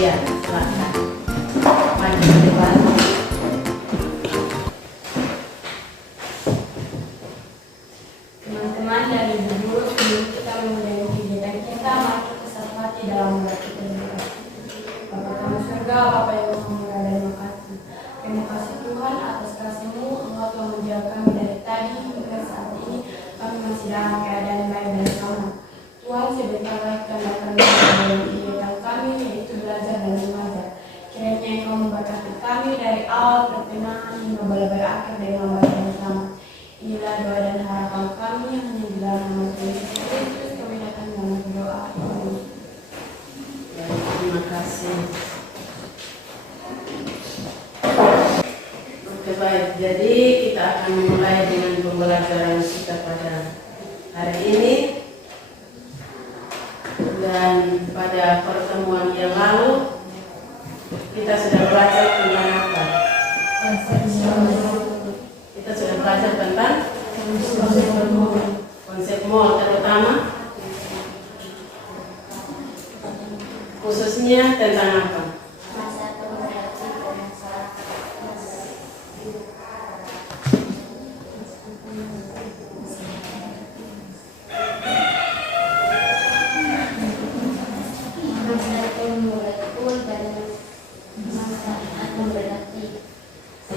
Ya, silakan. Maju ke depan. Teman-teman dari dulu sebelum kita memulai kegiatan kita, mari kita satu hati dalam berarti berdoa. Bapa kami surga, Bapa yang maha murah dan makasih. Terima kasih Tuhan atas kasih-Mu, Engkau telah menjaga kami dari tadi hingga saat ini. Kami masih dalam keadaan baik dan selamat. Tuhan, sebentar lagi kami akan mulai kegiatan kami, yaitu belajar dan mengajar. Kiranya Engkau memberkati kami dari awal pertengahan hingga berakhir akhir dengan baik dan selamat. Inilah doa dan harapan kami yang hanya di dalam nama Tuhan Yesus Kristus kami datang dalam berdoa. Amin. Ya, terima kasih. Oke, baik. Jadi kita akan mulai dengan pembelajaran kita pada hari ini. Dan pada pertemuan yang lalu kita sudah belajar tentang apa? Kita sudah belajar tentang konsep mall, terutama khususnya tentang apa?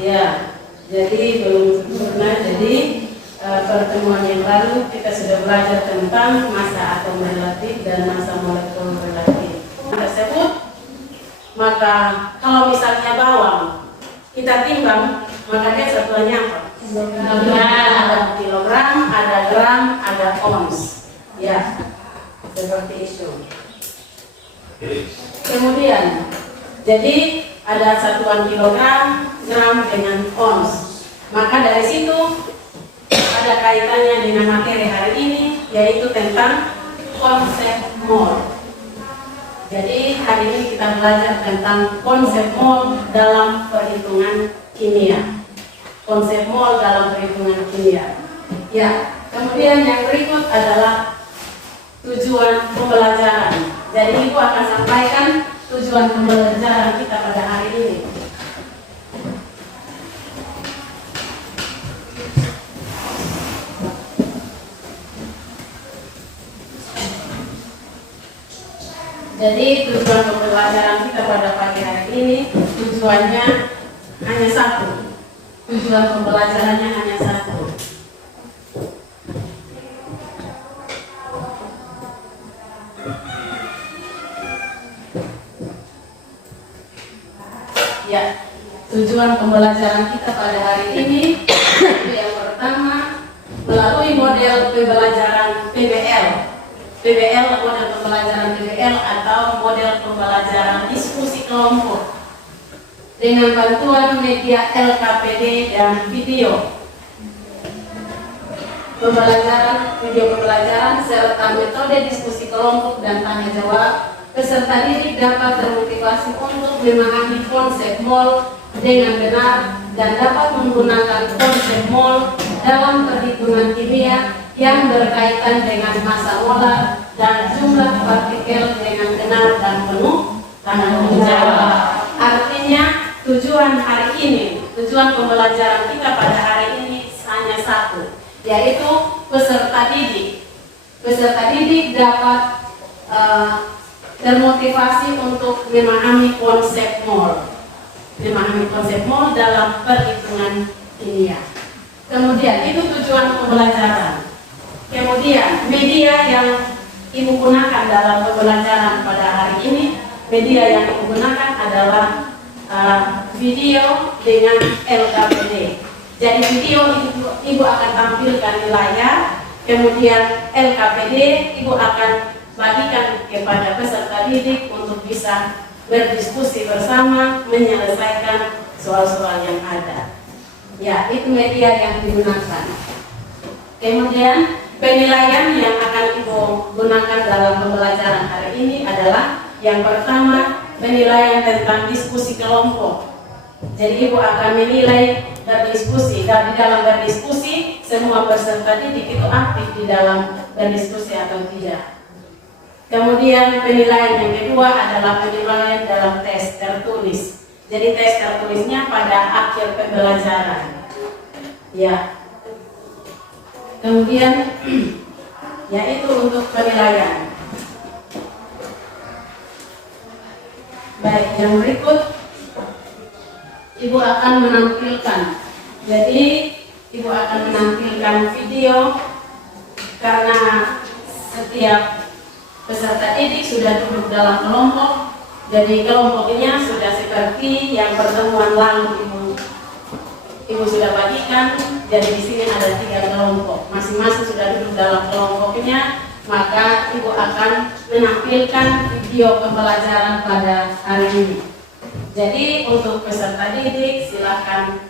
Ya, jadi belum sempurna. Jadi pertemuan yang lalu kita sudah belajar tentang masa atom relatif dan masa molekul relatif tersebut. Maka kalau misalnya bawang kita timbang, maka dia satuannya apa? Ada kilogram, ada gram, ada ons. Ya, seperti itu. Kemudian, jadi ada satuan kilogram, gram dengan ons. Maka dari situ ada kaitannya dengan materi hari ini, yaitu tentang konsep mol. Jadi hari ini kita belajar tentang konsep mol dalam perhitungan kimia. Konsep mol dalam perhitungan kimia. Ya, kemudian yang berikut adalah tujuan pembelajaran. Jadi Ibu akan sampaikan tujuan pembelajaran kita pada hari ini. Jadi tujuan pembelajaran kita pada pagi hari ini, tujuannya hanya satu. Tujuan pembelajarannya hanya satu. Ya, tujuan pembelajaran kita pada hari ini itu yang pertama, melalui model pembelajaran PBL. PBL model pembelajaran PBL atau model pembelajaran diskusi kelompok dengan bantuan media LKPD dan video. Pembelajaran video pembelajaran serta metode diskusi kelompok dan tanya jawab, peserta didik dapat termotivasi untuk memahami konsep mol dengan benar dan dapat menggunakan konsep mol dalam perhitungan kimia yang berkaitan dengan massa molar dan jumlah partikel dengan benar dan penuh tanggung jawab. Artinya tujuan hari ini, tujuan pembelajaran kita pada hari ini hanya satu, yaitu peserta didik. Peserta didik dapat termotivasi untuk memahami konsep mol, dalam perhitungan kimia. Kemudian itu tujuan pembelajaran. Kemudian media yang Ibu gunakan dalam pembelajaran pada hari ini, media yang Ibu gunakan adalah video dengan LKPD. Jadi video Ibu akan tampilkan di layar, kemudian LKPD Ibu akan bagikan kepada peserta didik untuk bisa berdiskusi bersama, menyelesaikan soal-soal yang ada. Ya, itu media yang digunakan. Kemudian penilaian yang akan Ibu gunakan dalam pembelajaran hari ini adalah yang pertama, penilaian tentang diskusi kelompok. Jadi Ibu akan menilai berdiskusi, dan di dalam berdiskusi semua peserta didik itu aktif di dalam berdiskusi atau tidak. Kemudian penilaian yang kedua adalah penilaian dalam tes tertulis. Jadi tes tertulisnya pada akhir pembelajaran. Ya. Kemudian yaitu untuk penilaian. Baik, yang berikut Ibu akan menampilkan. Jadi Ibu akan menampilkan video karena setiap peserta didik sudah duduk dalam kelompok. Jadi kelompoknya sudah seperti yang pertemuan lalu Ibu sudah bagikan. Jadi di sini ada 3 kelompok. Masing-masing sudah duduk dalam kelompoknya. Maka Ibu akan menampilkan video pembelajaran pada hari ini. Jadi untuk peserta didik silakan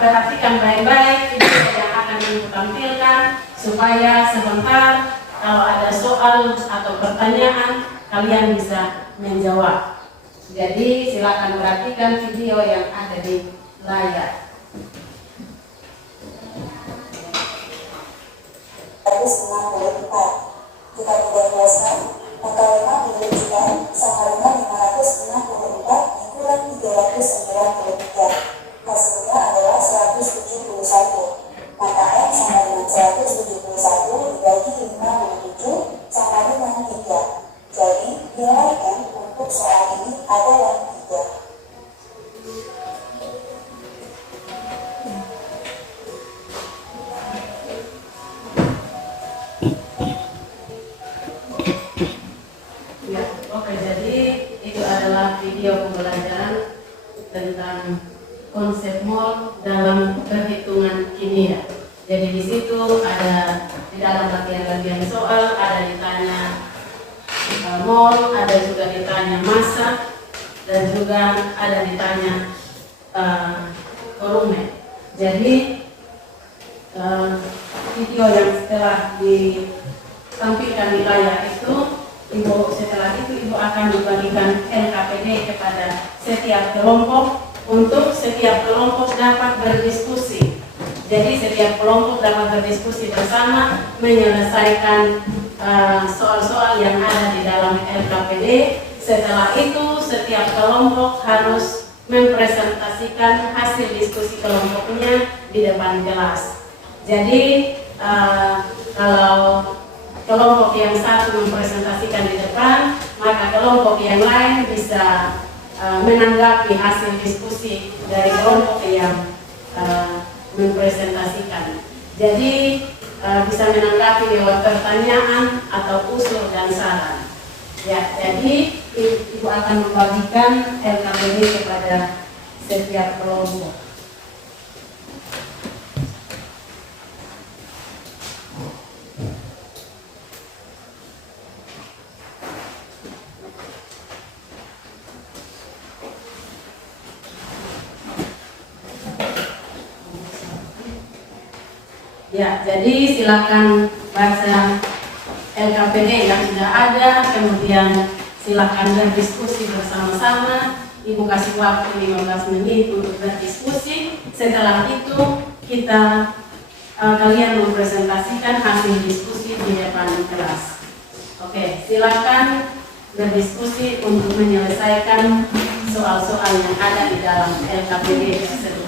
perhatikan baik-baik video yang akan Ibu tampilkan supaya sebentar kalau ada soal atau pertanyaan kalian bisa menjawab. Jadi silakan perhatikan video yang ada di layar. Kita tidak biasa, maka memang diwujudkan sama dengan 564 dikurang 393. Hasilnya adalah 171. Maka M sama dengan 171 dibagi 57 sama dengan 3. Jadi nilai M untuk soal ini adalah 3. Video pembelajaran tentang konsep mol dalam perhitungan kimia. Jadi di situ ada di dalam bagian-bagian soal ada ditanya mol, ada juga ditanya massa, dan juga ada ditanya volume. Jadi video yang setelah ditampilkan di layar itu setelah itu Ibu akan membagikan LKPD kepada setiap kelompok untuk setiap kelompok dapat berdiskusi. Jadi setiap kelompok dapat berdiskusi bersama menyelesaikan soal-soal yang ada di dalam LKPD. Setelah itu setiap kelompok harus mempresentasikan hasil diskusi kelompoknya di depan kelas. Jadi kalau kelompok yang satu mempresentasikan di depan, maka kelompok yang lain bisa menanggapi hasil diskusi dari kelompok yang mempresentasikan. Jadi bisa menanggapi lewat pertanyaan atau usul dan saran. Ya, jadi Ibu akan membagikan LKPD kepada setiap kelompok. Ya, jadi silakan baca LKPD yang sudah ada, kemudian silakan berdiskusi bersama-sama. Ibu kasih waktu 15 menit untuk berdiskusi. Setelah itu kalian mempresentasikan hasil diskusi di depan kelas. Oke, silakan berdiskusi untuk menyelesaikan soal-soal yang ada di dalam LKPD tersebut.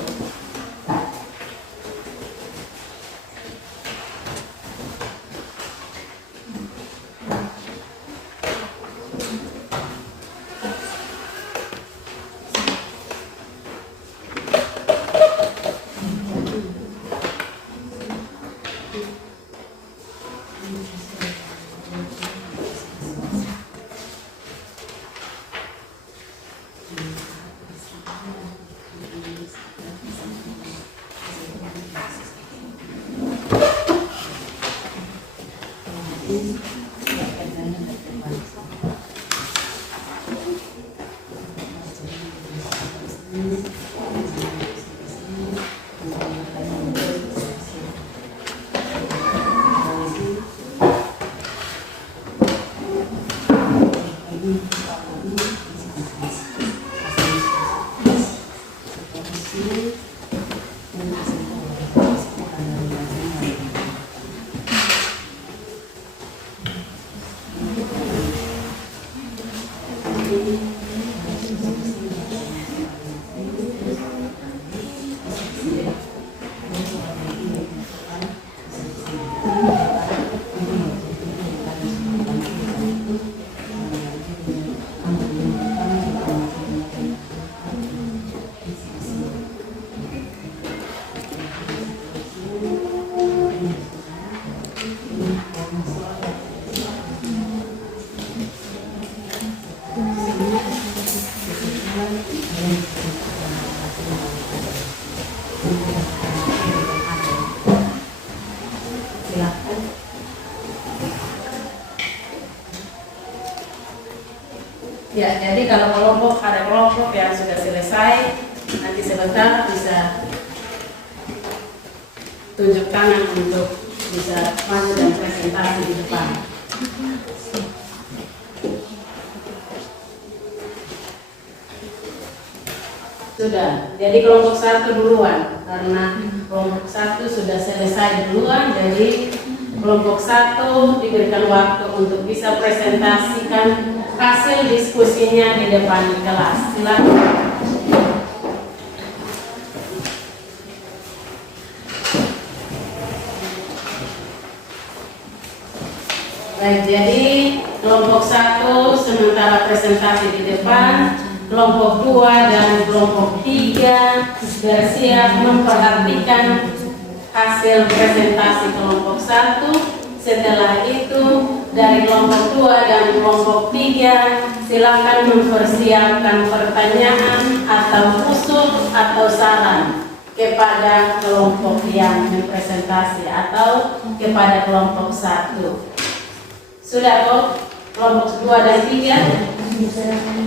Silakan. Ya, jadi kalau ada kelompok yang sudah selesai, nanti sebentar bisa tunjuk tangan untuk bisa maju dan presentasi di depan. Sudah, jadi kelompok 1 duluan, karena kelompok 1 sudah selesai duluan, jadi kelompok 1 diberikan waktu untuk bisa presentasikan hasil diskusinya di depan kelas. Silakan. Baik, jadi kelompok 1 sementara presentasi di depan, kelompok 2 dan kelompok 3 bersiap memperhatikan hasil presentasi kelompok 1. Setelah itu dari kelompok 2 dan kelompok 3 silakan mempersiapkan pertanyaan atau usul atau saran kepada kelompok yang mempresentasi atau kepada kelompok 1. Sudah kok kelompok 2 dan 3?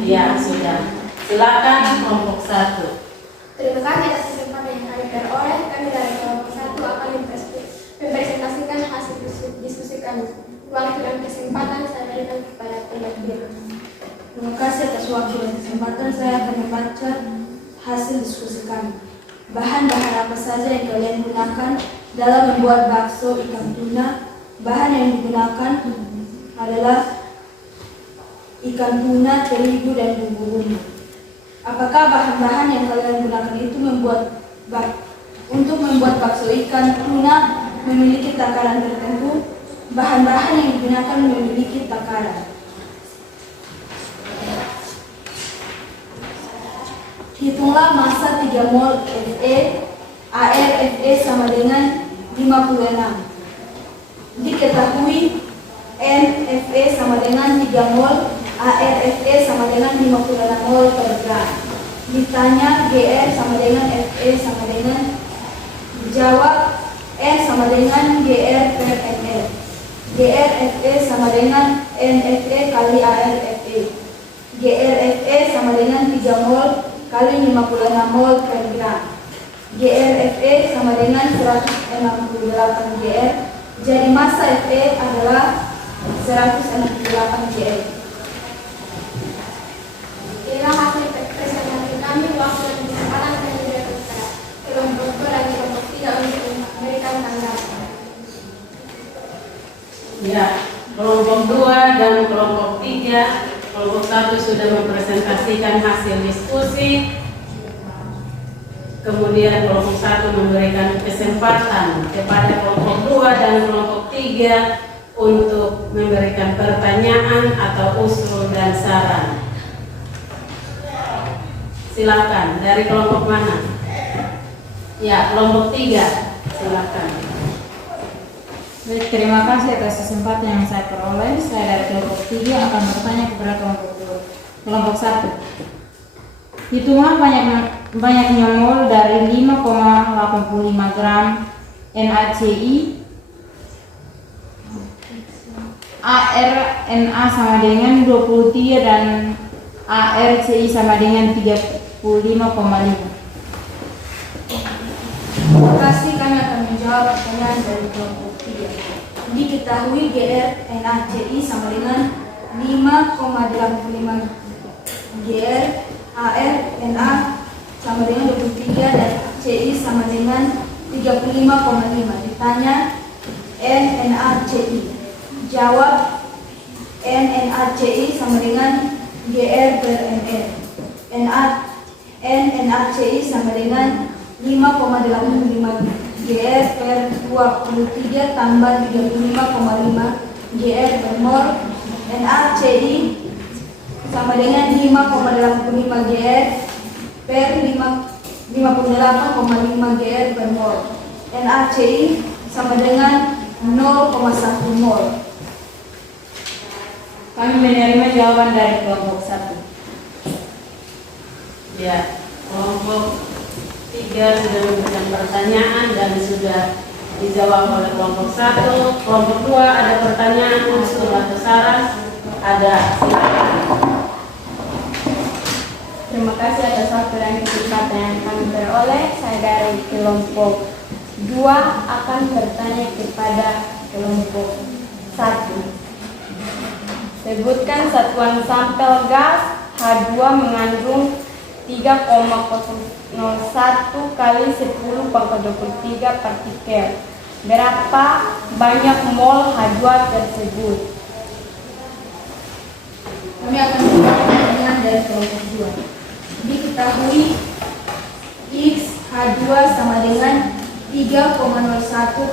Ya, sudah. Silakan kelompok 1. Terima kasih atas kesempatan yang kami peroleh. Kami dari kelompok 1 akan mempresentasikan hasil diskusi kami. Waktu dan kesempatan saya berikan kepada pembagian. Terima kasih atas waktu dan kesempatan. Saya akan membaca hasil diskusi kami. Bahan-bahan apa saja yang kalian gunakan dalam membuat bakso ikan tuna? Bahan yang digunakan adalah ikan tuna, terigu, dan bumbu-bumbu. Apakah bahan-bahan yang kalian gunakan itu untuk membuat bakso ikan tuna memiliki takaran tertentu? Bahan-bahan yang digunakan memiliki takaran. Hitunglah massa 3 mol Fe, air Fe sama dengan 56. Diketahui NFe sama dengan 3 mol, ARFe sama dengan 56 mol per gram. Ditanya GR sama dengan Fe sama dengan, dijawab N sama dengan GR per ml. GRFe sama dengan NFe kali ARFe. GRFe sama dengan 3 mol kali 56 mol per gram. GRFe sama dengan 168 GR. Jadi massa Fe adalah 168 GR. Inilah hasil presentasi kami. Waktu dan kesempatan kami berikan kepada kelompok 2 dan kelompok 3 untuk memberikan tanggapan. Ya, kelompok 2 dan kelompok 3, kelompok 1 sudah mempresentasikan hasil diskusi. Kemudian kelompok 1 memberikan kesempatan kepada kelompok 2 dan kelompok 3 untuk memberikan pertanyaan atau usul dan saran. Silakan, dari kelompok mana? Ya, kelompok 3, silakan. Baik, terima kasih atas kesempatan yang saya peroleh. Saya dari kelompok 3 akan bertanya kepada kelompok 2. Kelompok 1. Hitungan banyaknya mol dari 5,85 gram NaCl, ArNa sama dengan 23 dan ArCl sama dengan 35,5. Terima kasih, kami akan menjawab pertanyaan dari kelompok 3. Diketahui GR NaCl sama dengan 5,85 GR, AR Na sama dengan 23 dan Ci sama dengan 35,5. Ditanya NaCl. Jawab NaCl sama dengan GR per NN. NNACI sama dengan 5,85 GR per 23 tambah 35,5 GR per mol. NaCI sama dengan 5,85 GR per 58,5 GR per mol. NaCI sama dengan 0,1 mol. Kami menerima jawaban dari kelompok 1. Ya, kelompok 3 sudah memberikan pertanyaan dan sudah dijawab oleh kelompok 1. Kelompok 2 ada pertanyaan, usul atau saran? Ada, silakan. Terima kasih atas waktu dan kesempatan yang kami peroleh. Saya dari kelompok 2 akan bertanya kepada kelompok 1. Sebutkan satuan sampel gas H2 mengandung 3,001 kali 10 pangkat 23 partikel. Berapa banyak mol H2 tersebut? Kami akan membuat pertanyaan dari kelompok 2. Diketahui X H2 sama dengan 3,01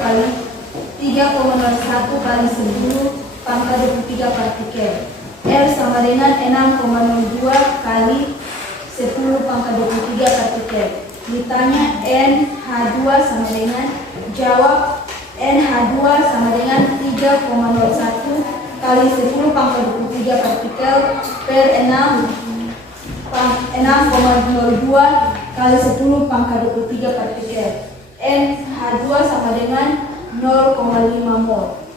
kali 10 pangkat 23 partikel. R sama dengan 6,02 kali 10 pangkat 23 partikel. Ditanya NH2 sama dengan, jawab NH2 sama dengan 3,01 kali 10 pangkat 23 partikel per 6,02 kali 10 pangkat 23 partikel. NH2 sama dengan 0,5 mol.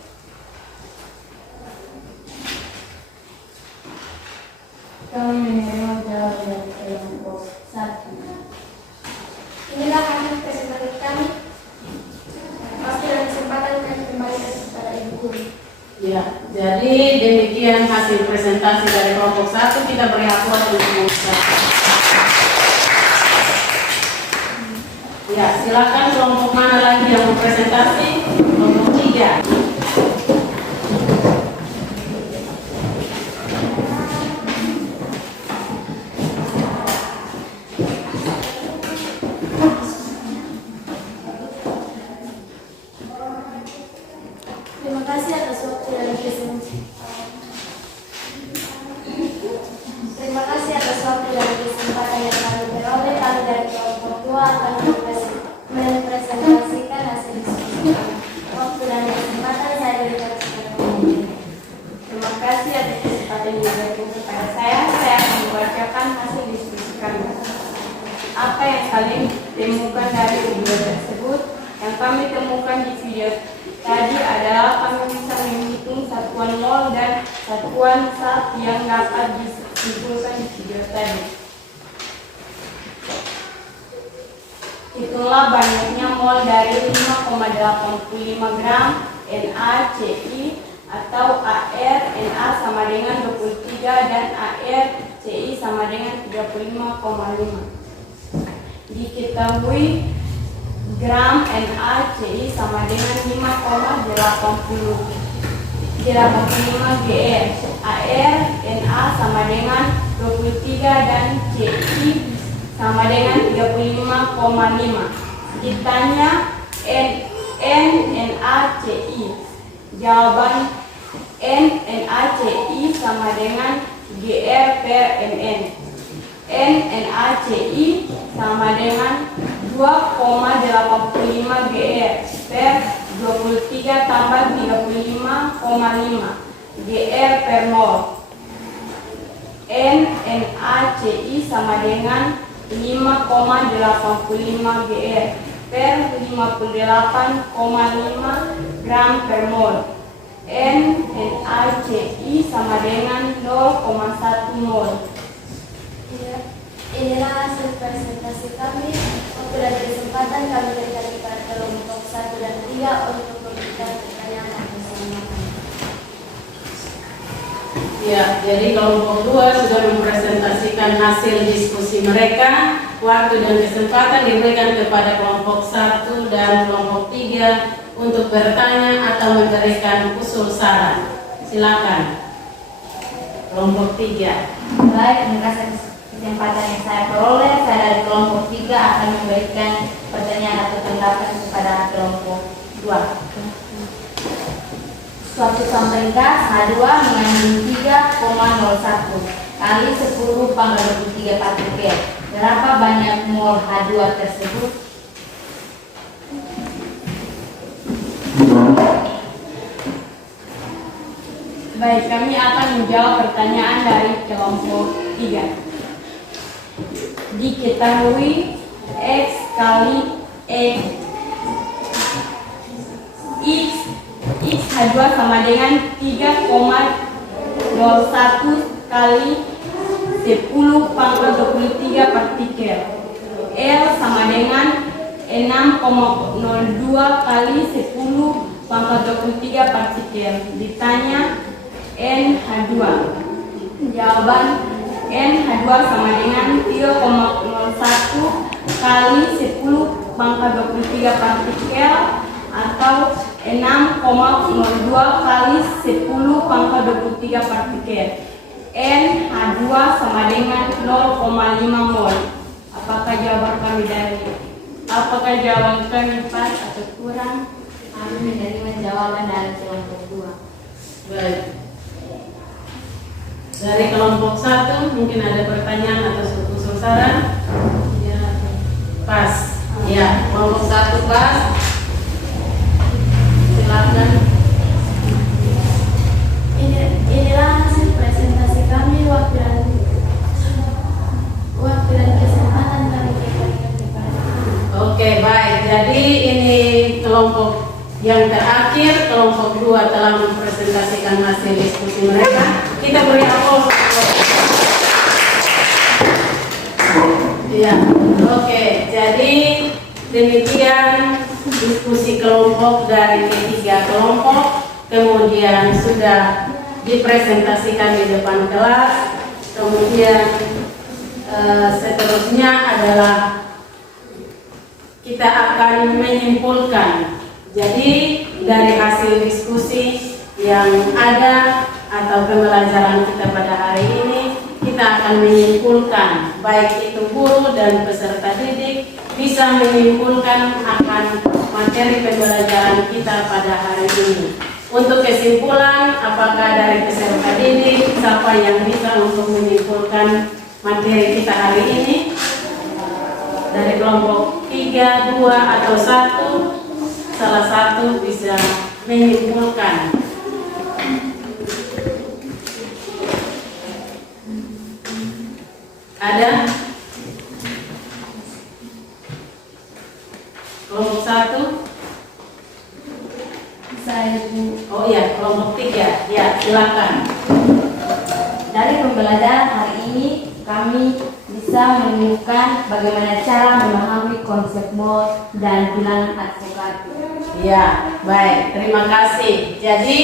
Kami menerima jawaban dari kelompok 1. Inilah hasil presentasi kami. Waktu dan kesempatan kami kembalikan kepada Ibu Guru. Ya, jadi demikian hasil presentasi dari kelompok 1. Kita beri aplaus untuk kelompok 1. Ya, silakan kelompok mana lagi yang mau presentasi? Kelompok 3. Terima kasih atas waktu dan kesempatan. Terima kasih atas waktu dan kesempatan yang kami peroleh. Kami dari kelompok 2 akan mempresentasikan hasil diskusi kami. Waktu dan kesempatan saya berikan kepada kami. Terima kasih atas kesempatan yang diberikan kepada saya. Saya akan membacakan hasil diskusi kami. Apa yang kalian temukan dari video tersebut? Yang kami temukan di video tadi adalah kami bisa menghitung satuan mol dan satuan zat yang dapat disimpulkan di video tadi. Hitunglah banyaknya mol dari 5,85 gram NaCI atau AR Na sama dengan 23 dan AR CI sama dengan 35,5. Diketahui gram NaCI sama dengan 5,85 GR, AR Na sama dengan 23 dan CI sama dengan 35,5. Ditanya NaCI, jawaban NaCI sama dengan GR per NN. NaCI sama dengan 2,85 GR per 23 tambah 35,5 GR per mol. NaCI sama dengan 5,85 GR per 58,5 gram per mol. NaCI sama dengan 0,1 mol. Inilah hasil presentasi kami. Waktu dan kesempatan kami berikan kepada kelompok 1 dan 3 untuk memberikan pertanyaan bersama kami. Ya, jadi kelompok 2 sudah mempresentasikan hasil diskusi mereka. Waktu dan kesempatan diberikan kepada kelompok 1 dan kelompok 3 untuk bertanya atau memberikan usul saran. Silakan. kelompok 3. Baik, terima kasih atas kesempatan yang saya peroleh. Saya dari kelompok 3 akan memberikan pertanyaan atau tanggapan kepada kelompok 2. Suatu sampling gas H2 mengandung 3,01 kali 10 pangkat 23 partikel. Berapa banyak mol H2 tersebut? Baik, kami akan menjawab pertanyaan dari kelompok 3. Diketahui X kali X H2 sama dengan 3,01 kali 10 pangkat 23 partikel. L sama dengan 6,02 kali 10 pangkat 23 partikel. Ditanya NH2. Jawaban NH2 sama dengan 3,01 kali 10 pangkat 23 partikel atau 6,02 kali 10 pangkat 23 partikel. NH2 sama dengan 0,5 mol. Apakah jawaban kami pas atau kurang? Kami menerima jawaban dari kelompok 2. Baik. Dari kelompok 1 mungkin ada pertanyaan atau usul saran? Pas. Ya, kelompok 1 pas. Silakan. Inilah hasil presentasi kami waktu dan kesempatan kami berikan kepada. Oke, baik. Jadi ini kelompok yang terakhir, kelompok 2 telah mempresentasikan hasil diskusi mereka. Kita beri aplaus. Ya, oke. Jadi demikian diskusi kelompok dari ketiga kelompok, kemudian sudah dipresentasikan di depan kelas. Kemudian seterusnya adalah kita akan menyimpulkan. Jadi dari hasil diskusi yang ada atau pembelajaran kita pada hari ini, kita akan menyimpulkan, baik itu guru dan peserta didik bisa menyimpulkan akan materi pembelajaran kita pada hari ini. Untuk kesimpulan, apakah dari peserta didik siapa yang bisa untuk menyimpulkan materi kita hari ini? Dari kelompok 3, 2 atau 1, salah satu bisa menyimpulkan. Ada? Kelompok 1? Saya Oh iya, kelompok 3. Ya, silakan. dari pembelajaran hari ini kami bisa menemukan bagaimana cara memahami konsep mol dan bilangan advokat. Ya, baik. Terima kasih. Jadi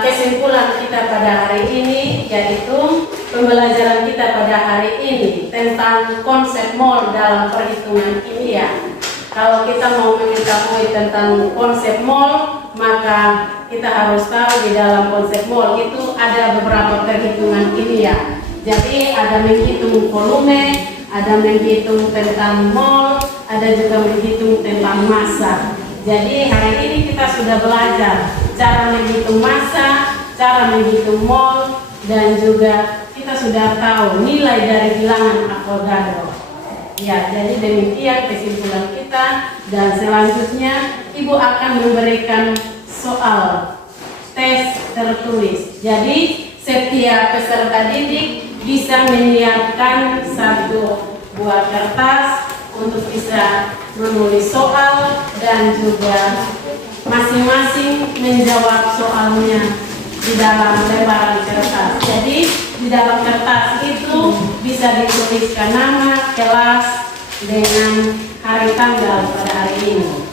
kesimpulan kita pada hari ini yaitu pembelajaran kita pada hari ini tentang konsep mol dalam perhitungan kimia. Kalau kita mau mengetahui tentang konsep mol, maka kita harus tahu di dalam konsep mol itu ada beberapa perhitungan kimia. Jadi ada menghitung volume, ada menghitung tentang mol, ada juga menghitung tentang massa. Jadi hari ini kita sudah belajar cara menghitung massa, cara menghitung mol, dan juga kita sudah tahu nilai dari bilangan Avogadro. Ya, jadi demikian kesimpulan kita, dan selanjutnya Ibu akan memberikan soal tes tertulis. Jadi setiap peserta didik bisa menyiapkan satu buah kertas untuk bisa menulis soal dan juga masing-masing menjawab soalnya di dalam lembaran kertas. Jadi di dalam kertas itu bisa dituliskan nama, kelas, dengan hari tanggal pada hari ini.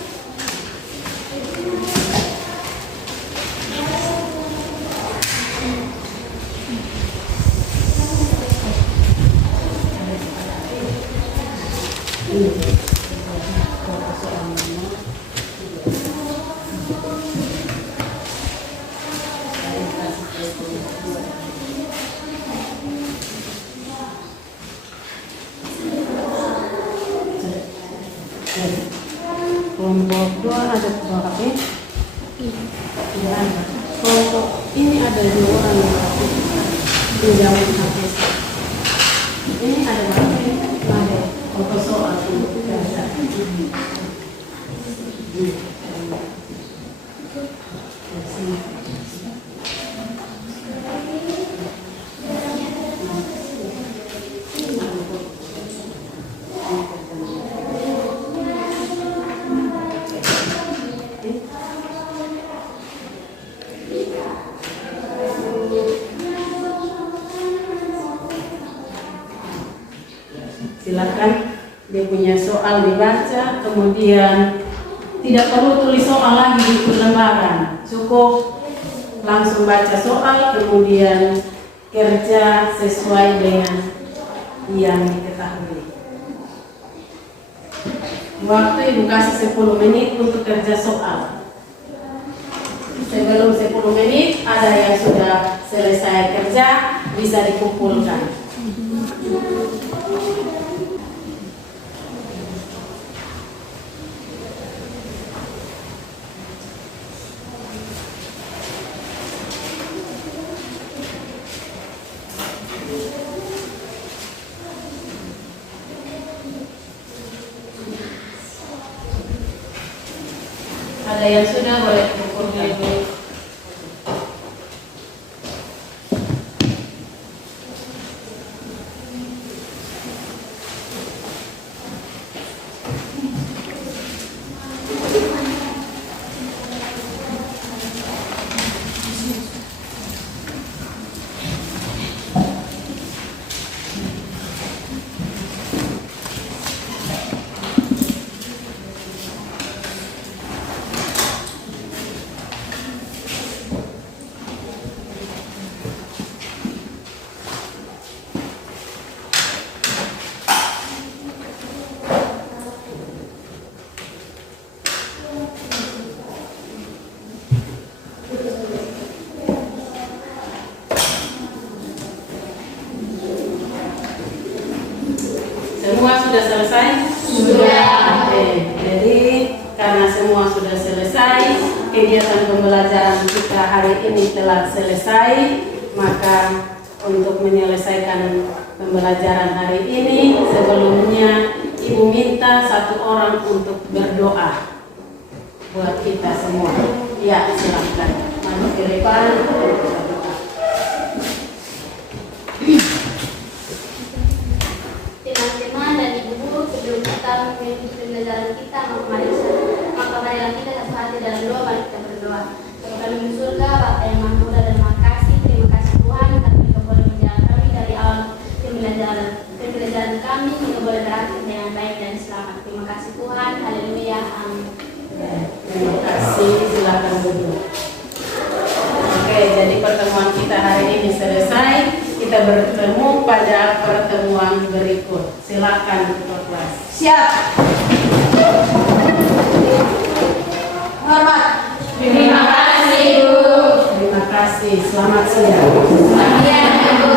Doa ada ketua KPS? Tidak ada. Kelompok ini ada 2 orang yang menjawab KPS. Ini ada berapa ya? Ada. Kelompok soal untuk kerja. Silakan dia punya soal dibaca, kemudian tidak perlu tulis soal lagi di lembaran, cukup langsung baca soal, kemudian kerja sesuai dengan yang diketahui. Waktu Ibu kasih 10 menit untuk kerja soal. Sebelum 10 menit ada yang sudah selesai kerja, bisa dikumpulkan. Ada yang sudah boleh dikumpulkan. Semua sudah selesai? Sudah. Oke. Jadi karena semua sudah selesai, kegiatan pembelajaran kita hari ini telah selesai, maka untuk menyelesaikan pembelajaran hari ini, sebelumnya Ibu minta 1 orang untuk berdoa buat kita semua. Ya, silakan. Maju ke depan untuk berdoa. Teman-teman dan ibu-ibu, sebelum kita mengikuti pembelajaran kita, maka marilah kita satu hati dalam doa. Mari kita berdoa. Bapa kami di surga, Bapa yang Maha Muda dan Maha Kasih, terima kasih Tuhan karena Engkau boleh menjaga kami dari awal pembelajaran kami hingga boleh berakhir dengan baik dan selamat. Terima kasih Tuhan. Haleluya. Amin. Terima kasih. Silakan duduk. Oke, jadi pertemuan kita hari ini selesai. Kita bertemu pada pertemuan berikut. Silakan ketua kelas. Siap. Hormat. Terima kasih Ibu. Terima kasih. Selamat siang. Selamat siang Ibu.